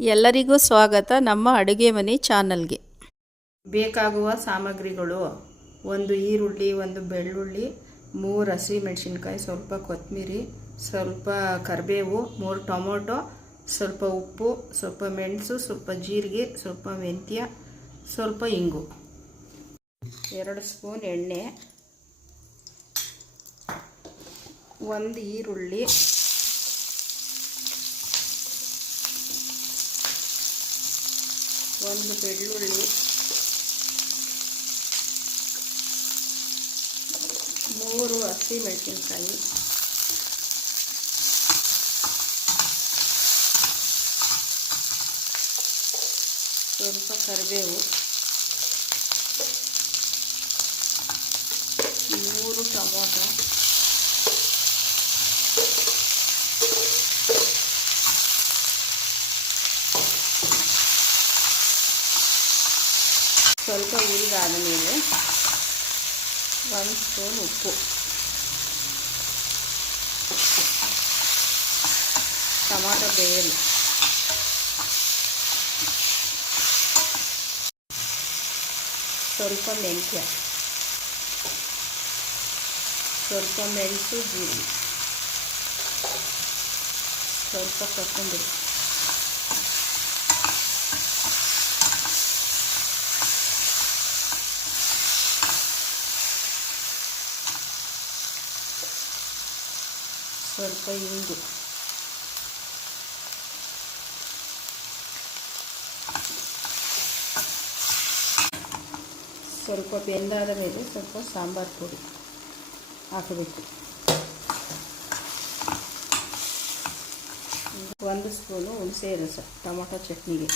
ಎಲ್ಲರಿಗೂ ಸ್ವಾಗತ ನಮ್ಮ ಅಡುಗೆ ಮನೆ ಚಾನಲ್ಗೆ. ಬೇಕಾಗುವ ಸಾಮಗ್ರಿಗಳು: ಒಂದು ಈರುಳ್ಳಿ, ಒಂದು ಬೆಳ್ಳುಳ್ಳಿ, 3 ಹಸಿಮೆಣಸಿನ್ಕಾಯಿ, ಸ್ವಲ್ಪ ಕೊತ್ತಂಬರಿ, ಸ್ವಲ್ಪ ಕರಿಬೇವು, 3 ಟೊಮೊಟೊ, ಸ್ವಲ್ಪ ಉಪ್ಪು, ಸ್ವಲ್ಪ ಮೆಣಸು, ಸ್ವಲ್ಪ ಜೀರಿಗೆ, ಸ್ವಲ್ಪ ಮೆಂತ್ಯ, ಸ್ವಲ್ಪ ಇಂಗು, 2 ಸ್ಪೂನ್ ಎಣ್ಣೆ, 1 ಈರುಳ್ಳಿ, 1 ಬೆಳ್ಳುಳ್ಳಿ, 3 ಹಸಿಮೆಣಸಿನ್ಕಾಯಿ, ಸ್ವಲ್ಪ ಕರಿಬೇವು, 3 ಟೊಮೊಟೊ, ಸ್ವಲ್ಪ ಹುರಿದಾದ ಮೇಲೆ 1 ಸ್ಪೂನ್ ಉಪ್ಪು, ಟೊಮಾಟೊ ಬೇಯಲು, ಸ್ವಲ್ಪ ಮೆಂತ್ಯ, ಸ್ವಲ್ಪ ಮೆಣಸು ಜೀರಿಗೆ, ಸ್ವಲ್ಪ ಕೊತ್ತಂಬರಿ, ಸ್ವಲ್ಪ ಇಂಗು, ಸ್ವಲ್ಪ ಬೆಂದಾದ ಮೇಲೆ ಸ್ವಲ್ಪ ಸಾಂಬಾರು ಪುಡಿ ಹಾಕಬೇಕು. 1 ಸ್ಪೂನು ಹುಣಸೆ ರಸ ಟೊಮೊಟೊ ಚಟ್ನಿಗೆ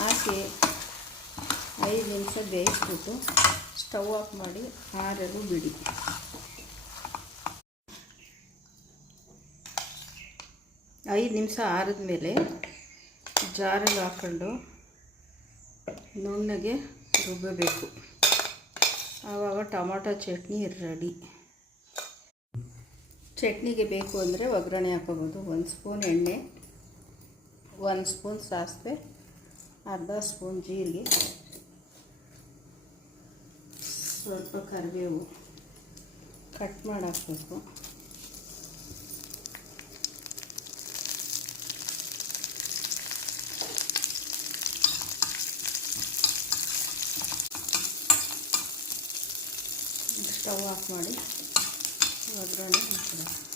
ಹಾಕಿ 5 ನಿಮಿಷ ಬೇಯಿಸ್ಬಿಟ್ಟು ಸ್ಟವ್ ಆಫ್ ಮಾಡಿ ಆರಲು ಬಿಡಿ. ಐದು ನಿಮಿಷ ಆರಿದ ಮೇಲೆ ಜಾರಲ್ಲಿ ಹಾಕ್ಕೊಂಡು ನುಣ್ಣಗೆ ರುಬ್ಬಬೇಕು. ಆವಾಗ ಟೊಮೊಟೊ ಚಟ್ನಿ ರೆಡಿ. ಚಟ್ನಿಗೆ ಬೇಕು ಅಂದರೆ ಒಗ್ಗರಣೆ ಹಾಕೋಬೋದು. 1 ಸ್ಪೂನ್ ಎಣ್ಣೆ, 1 ಸ್ಪೂನ್ ಸಾಸಿವೆ, ಅರ್ಧ ಸ್ಪೂನ್ ಜೀರಿಗೆ, ಸ್ವಲ್ಪ ಕರಿಬೇವು ಕಟ್ ಮಾಡಿ ಹಾಕಬೇಕು. ಸ್ಟವ್ ಆಫ್ ಮಾಡಿ ಒಗ್ಗರಣೆ ಹಾಕಬೇಕು.